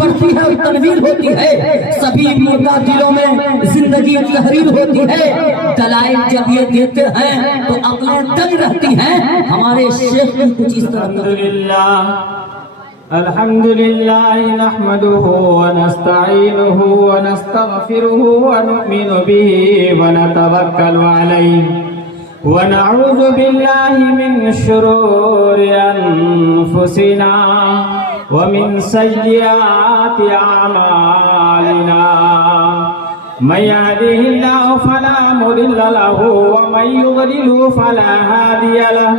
बढ़ती है और तनवीर होती है, सभी मुर्दा दिलों में जिंदगी तहरीर होती है। दलाइल जब ये देते हैं तो अक्लें दंग रहती हैं। हमारे शेख की कुछ इस तरह अल्हम्दुलिल्लाह नहमदुहु व नस्तईनुहु व नस्तगफिरुहु व नुमिनु बिही व नतवक्कलु अलैहि व नऊज़ु बिल्लाहि मिन शुरूरि अनफुसिना व मिन सय्यिआति अमालिना मन यहदिहिल्लाहु फला मुदिल्ल लहु व मन युद्लिलहु फला हादिय लहु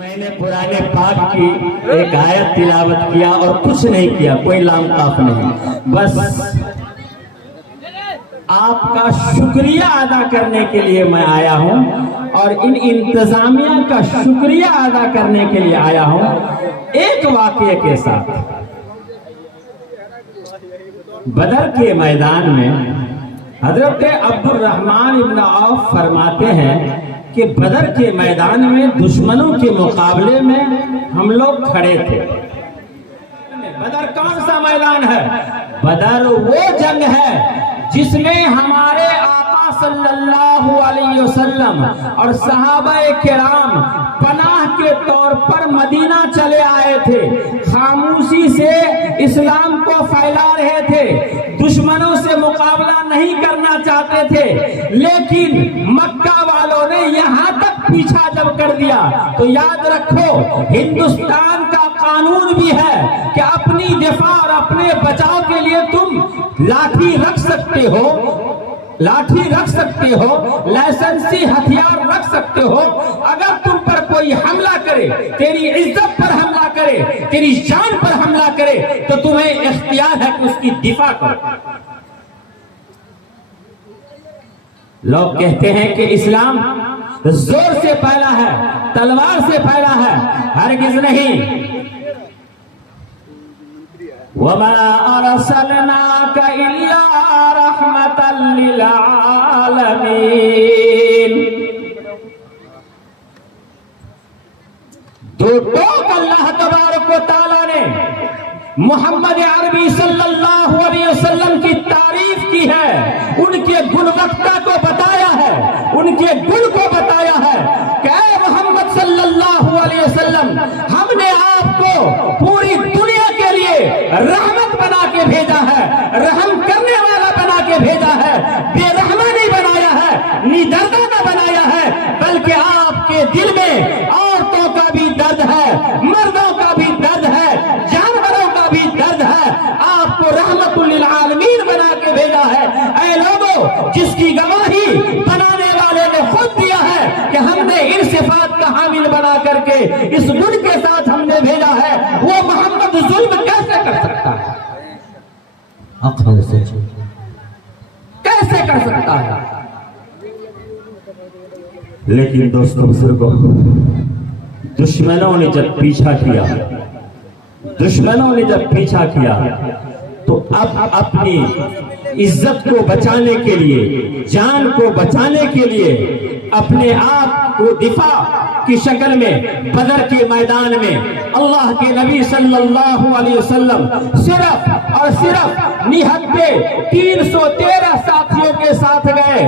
मैंने कुरान पाक की एक आयत तिलावत किया और कुछ नहीं किया, कोई लाम काफ नहीं, बस आपका शुक्रिया अदा करने के लिए मैं आया हूं और इन इंतजामिया का शुक्रिया अदा करने के लिए आया हूं एक वाकये के साथ। बदर के मैदान में हजरत अब्दुल रहमान इब्न औफ फरमाते हैं कि बदर के मैदान में दुश्मनों के मुकाबले में हम लोग खड़े थे। बदर कौन सा मैदान है? बदर वो जंग है जिसमें हमारे आका सल्लल्लाहु अलैहि वसल्लम और सहाबाए किराम पनाह के तौर पर मदीना चले आए थे, खामोशी से इस्लाम को फैला रहे थे, दुश्मनों से मुकाबला नहीं करना चाहते थे। लेकिन मक्का वालों ने यहाँ तक पीछा जब कर दिया तो याद रखो, हिंदुस्तान का कानून भी है कि अपनी दिफा और अपने बचाव के लिए तुम लाठी रख सकते हो, लाइसेंसी हथियार रख सकते हो। अगर तुम पर कोई हमला करे, तेरी इज्जत पर हमला करे, तेरी जान पर हमला करे, तो तुम्हें इख्तियार है कि उसकी दिफा करो। लोग कहते हैं कि इस्लाम जोर से फैला है, तलवार से फैला है, हरगिज़ नहीं। वमा अरसलनाका इल्ला रहमतल लिल आलमीन। दो टोक अल्लाह तबारक व तआला ने मोहम्मद अरबी सल्लल्लाहु अलैहि वसल्लम की तारीफ की है, उनके गुणवत्ता को बताया है, उनके गुण को बताया है कि ऐ मोहम्मद सल्लल्लाहु अलैहि वसल्लम, हमने आपको पूरी दुनिया के लिए रहमत बना के भेजा है, रहम करने वाला बना के भेजा है, बेरहमा नहीं बनाया है, निदर्दा न बनाया है, बल्कि आपके दिल में औरतों का भी दर्द है, मर्दों का भी दर्द है, जानवरों का भी दर्द है, आपको रहमतुल लिल आलमीन बना के भेजा है। ऐ लोगों, जिसकी गवाही बनाने वाले ने खुद दिया है कि हमने इन सिफात का हामिल बना करके इस गुण के साथ हमने भेजा है, वो मोहम्मद जुल्म कैसे कर सकता है? कैसे कर सकता है? लेकिन दोस्तों बुजुर्गों, दुश्मनों ने जब पीछा किया तो अब अपनी इज्जत को बचाने के लिए, जान को बचाने के लिए, अपने आप को दिफा की शक्ल में बदर के मैदान में अल्लाह के नबी सल्लल्लाहु अलैहि वसल्लम सिर्फ और सिर्फ निहत्ते 313 साथियों के साथ गए।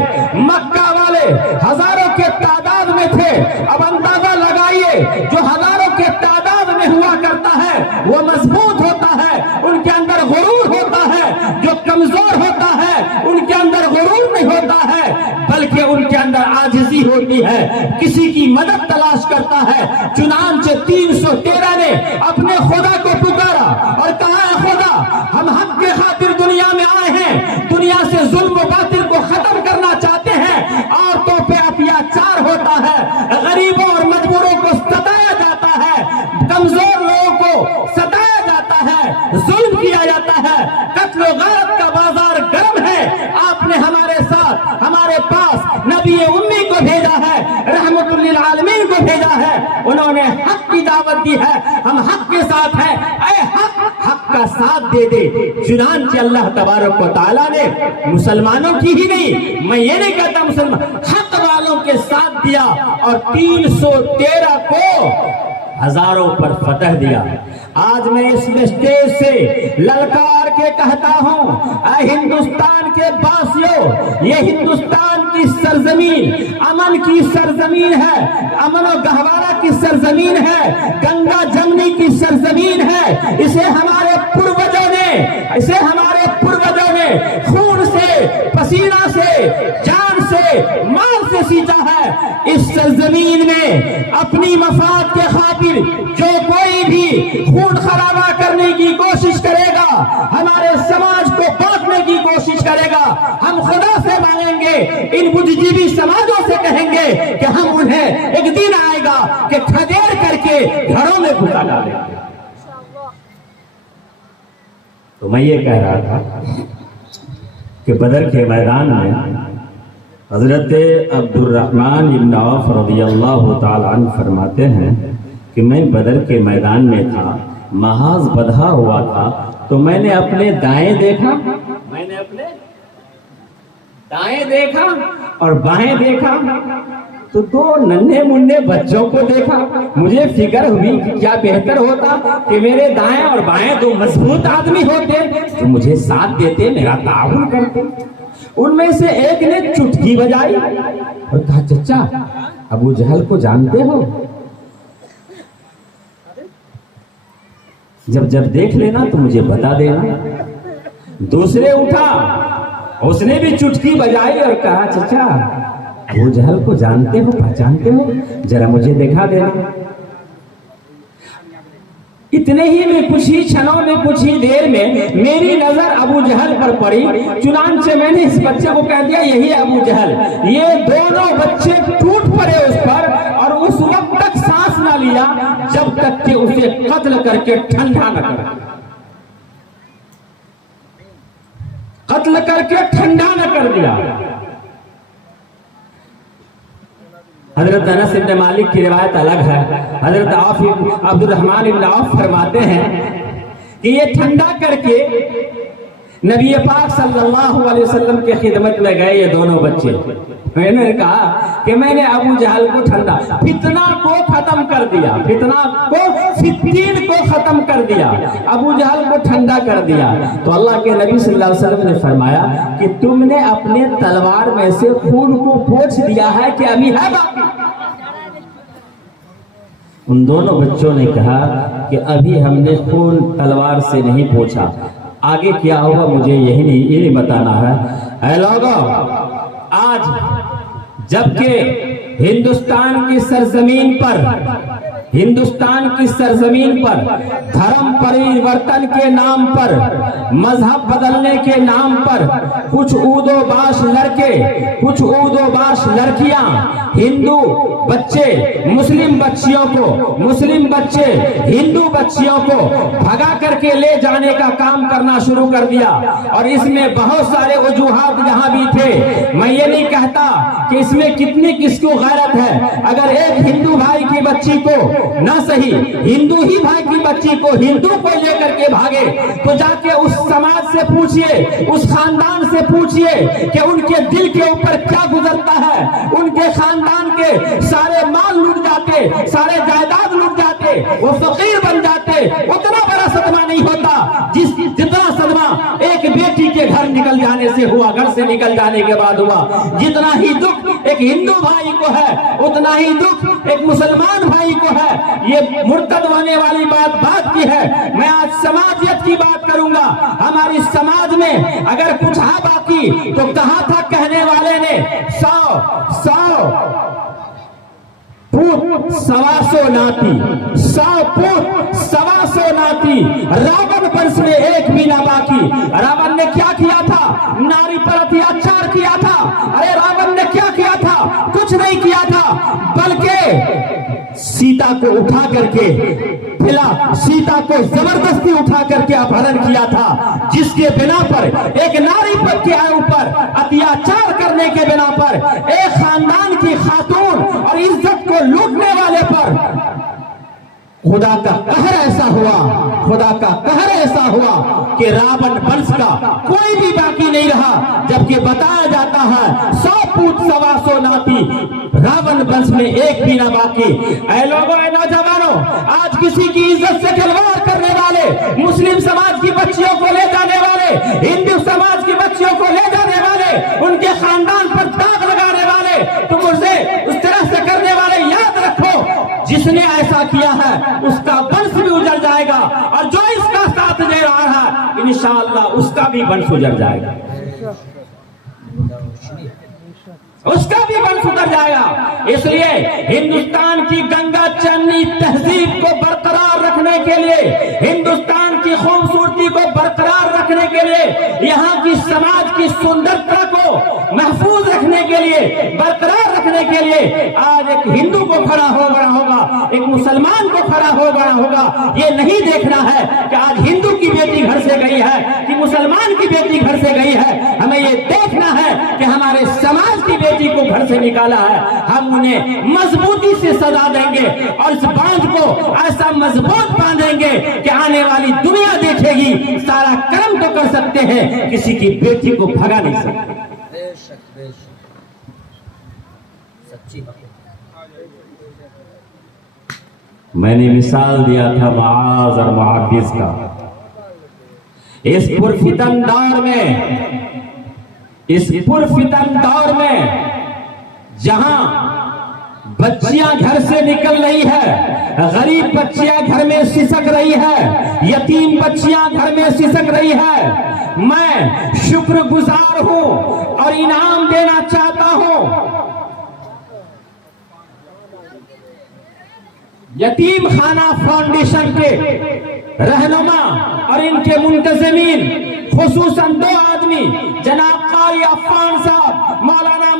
मक्का वाले हजारों के तादाद में थे। अब अंदाजा लगाइए, जो हजारों के तादाद में हुआ करता है वो मजबूत होता है, उनके अंदर गुरूर होता है। जो कमजोर होता है उनके अंदर गुरूर नहीं होता है, बल्कि उनके अंदर आजिज़ी होती है, किसी की मदद तलाश करता है। चुनांचे 313 ने अपने खुदा को पुकारा और कहा, खुदा, हम हक के खातिर दुनिया में आए हैं, दुनिया से जुल्म बातिल को खत्म आती है, हम हक के साथ हैं, ऐ हक, हक का साथ दे दे। चुनांचे अल्लाह तबारक व तआला ने मुसलमानों की ही नहीं, मैं ये नहीं कहता मुसलमान, हक वालों के साथ दिया और 313 को हजारों पर फतह दिया। आज मैं इस स्टेज से ललकार के कहता हूं, हिंदुस्तान के वासियों, ये हिंदुस्तान की सरजमीन अमन की सरजमीन है, अमन और गहवारा की सरजमीन है, गंगा जमुनी की सरजमीन है। इसे हमारे पूर्वजों ने खून से, पसीना से, जान से, माल से सींचा है। इस सरजमीन में अपनी मफाद के खातिर जो कोई भी खून खराबा करने की कोशिश करेगा, हमारे समाज को बांटने की कोशिश करेगा, हम खुदा से मांगेंगे, इन बुद्धिजीवी समाजों से कहेंगे कि हम उन्हें एक दिन आएगा कि खदेड़ करके घरों में घुसा डालेंगे। तो मैं ये कह रहा था कि बदर के मैदान में हजरत अब्दुर्रहमान इब्न औफ रज़ियल्लाहु ताला अन्हु फरमाते हैं कि मैं बदर के मैदान में था, महाज बंधा हुआ था, तो मैंने अपने दाएं देखा और बाएं देखा, तो दो नन्हे मुन्ने बच्चों को देखा। मुझे फिक्र हुई कि क्या बेहतर होता कि मेरे दाएं और बाएं दो मजबूत आदमी होते तो मुझे साथ देते, मेरा ताउन करते। उनमें से एक ने चुटकी बजाई और कहा, चचा अबू जहल को जानते हो? जब जब देख लेना तो मुझे बता देना। दूसरे उठा, उसने भी चुटकी बजाई और कहा, चचा अबू जहल को जानते हो, पहचानते हो? जरा मुझे दिखा देना। इतने ही में, कुछ ही क्षणों में, कुछ ही देर में मेरी नजर अबू जहल पर पड़ी। चुनांचे मैंने इस बच्चे को कह दिया, यही अबू जहल। ये दोनों बच्चे टूट पड़े उस पर और उस वक्त तक सांस ना लिया जब तक कि उसे कत्ल करके ठंडा न कर दिया। हजरत अनस इब्न मालिक की रिवायत अलग है। हजरत अब्दुर्रहमान इब्न औफ फरमाते हैं कि ये ठंडा करके नबी पाक सल्लल्लाहु अलैहि वसल्लम के खिदमत में गए ये दोनों बच्चे। मैंने कहा कि मैंने अबू जहल को ठंडा, फितना को खत्म कर दिया, फितीन को खत्म कर दिया, अबू जहल को ठंडा कर दिया। तो अल्लाह के नबी सल्लल्लाहु अलैहि वसल्लम ने फरमाया कि तुमने अपने तलवार में से खून को पोंछ दिया है कि अभी है बाकी? उन दोनों बच्चों ने कहा कि अभी हमने खून तलवार से नहीं पोंछा, आगे क्या होगा मुझे ये नहीं बताना है। ऐ लोगों, आज जबकि हिंदुस्तान की सरजमीन पर धर्म परिवर्तन के नाम पर, मजहब बदलने के नाम पर कुछ ऊदोबाश लड़के, कुछ ऊदोबाश लड़कियां हिंदू बच्चे मुस्लिम बच्चे हिंदू बच्चियों को भगा करके ले जाने का काम करना शुरू कर दिया। और इसमें बहुत सारे वजूहात जहां भी थे, मैं ये नहीं कहता कि इसमें कितनी किसको गैरत है। अगर एक हिंदू भाई की बच्ची को, ना सही हिंदू ही भाई की बच्ची को हिंदू को लेकर के भागे, तो जाके उस समाज से पूछिए, उस खानदान से पूछिए कि उनके दिल के ऊपर क्या गुजरता है। उनके खानदान के सारे माल लूट जाते, सारे जायदाद लूट जाते, वो फकीर बन जाते। उतना बड़ा सदमा नहीं होता जितना सदमा एक बेटी के घर निकल जाने से हुआ, घर से निकल जाने के बाद हुआ। जितना ही दुख एक हिंदू भाई को है, उतना ही दुख एक मुसलमान भाई को है। ये मुर्तद होने वाली बात की है। मैं आज समाजियत की बात करूंगा। हमारी समाज में अगर कुछ है बाकी तो कहा था कहने वाले ने, 100 पूत 125 नाती, 100 पूत 125 नाती, रावण वंश में एक भी ना बाकी। रावण ने क्या किया था? नारी पर अत्याचार किया था। अरे रावण ने क्या किया था? कुछ नहीं किया था, बल्कि सीता को उठा करके, सीता को जबरदस्ती उठा करके अपहरण किया था, जिसके बिना पर, एक नारी पर के ऊपर अत्याचार करने के बिना पर, एक खानदान की खातून और इज्जत को लूटने वाले पर खुदा का कहर ऐसा हुआ, खुदा का कहर ऐसा हुआ कि रावण वंश का कोई भी बाकी नहीं रहा। जबकि बताया जाता है 100 पूत 125 नाती रावण वंश में एक भी ना बाकी। ऐ लोगों, ऐ नौजवानों, आज किसी की इज्जत से खिलवाड़ करने वाले, मुस्लिम समाज की बच्चियों को ले जाने वाले, हिंदू समाज की बच्चियों को ले जाने वाले, उनके खानदान पर दाग लगाने वाले, तुम उसे उस तरह से करने वाले, याद रखो जिसने ऐसा किया है उसका वंश भी उजड़ जाएगा, और जो इसका साथ दे रहा है इंशाअल्लाह उसका भी वंश उजड़ जाएगा, उसका भी वंश उजड़ जाएगा। इसलिए हिंदुस्तान की गंगा चन्नी तहजीब को बरकरार रखने के लिए, हिंदुस्तान की खूबसूरती को बरकरार रखने के लिए, यहाँ की समाज की सुंदरता को महफूज रखने के लिए, बरकरार रखने के लिए आज एक हिंदू को खड़ा होना होगा, एक मुसलमान को खड़ा होना होगा। ये नहीं देखना है कि आज हिंदू की बेटी घर से गई है कि मुसलमान की बेटी घर से गई है, हमें ये देखना है कि हमारे समाज की बेटी को घर से निकाला है, हम उन्हें मजबूती से सजा देंगे और इस बांध को ऐसा मजबूत बांधेंगे कि आने वाली दुनिया देखेगी सारा कर्म तो कर सकते हैं, किसी की बेटी को भगा नहीं सकते। मैंने मिसाल दिया था मुआज और मुआविज का। इस पुरफितन दौर में, इस पुरफितन दौर में जहां बच्चियां घर से निकल रही है, गरीब बच्चियां घर में सिसक रही है, यतीम बच्चियां घर में सिसक रही है, मैं शुक्रगुजार हूं और इनाम देना चाहता हूं यतीम खाना फाउंडेशन के रहनुमा और इनके मुंतजिमीन, खुसूसन 2 आदमी, जनाब कारी अफ़ान साहब, मौलाना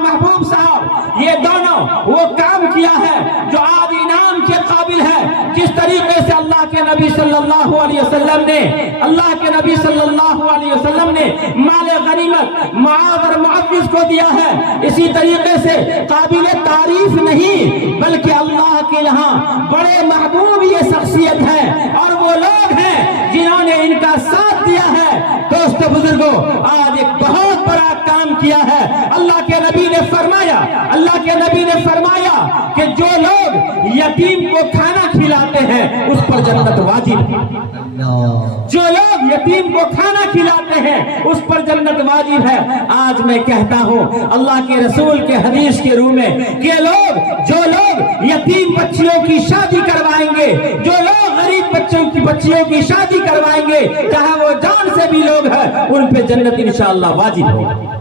महबूब साहब, ये दोनों वो काम किया है जो आज इनाम के काबिल है। जिस तरीके से अल्लाह के नबी सल्लल्लाहु अलैहि वसल्लम ने, अल्लाह के नबी सल्लल्लाहु अलैहि वसल्लम ने माले गनीमत मुआज और मुअव्विज को दिया है, इसी तरीके से काबिल तारीफ नहीं बल्कि अल्लाह के यहाँ बड़े महबूब ये शख्सियत है और वो लोग हैं जिन्होंने इनका साथ दिया है। दोस्तों बुजुर्गों, आज एक बहुत बड़ा काम किया है। अल्लाह के नबी ने फरमाया, अल्लाह के नबी ने फरमाया कि जो लोग यतीम को खाना खिलाते हैं उस पर जन्नत वाजिब है। जो लोग यतीम को खाना खिलाते हैं उस पर जन्नत वाजिब है। आज मैं कहता हूं अल्लाह के रसूल के हदीस के रूप में कि जो लोग यतीम बच्चियों की शादी करवाएंगे, जो लोग गरीब बच्चियों की शादी करवाएंगे, चाहे वो जान से भी लोग हैं, उन पे जन्नत इंशाअल्लाह वाजिब होगा।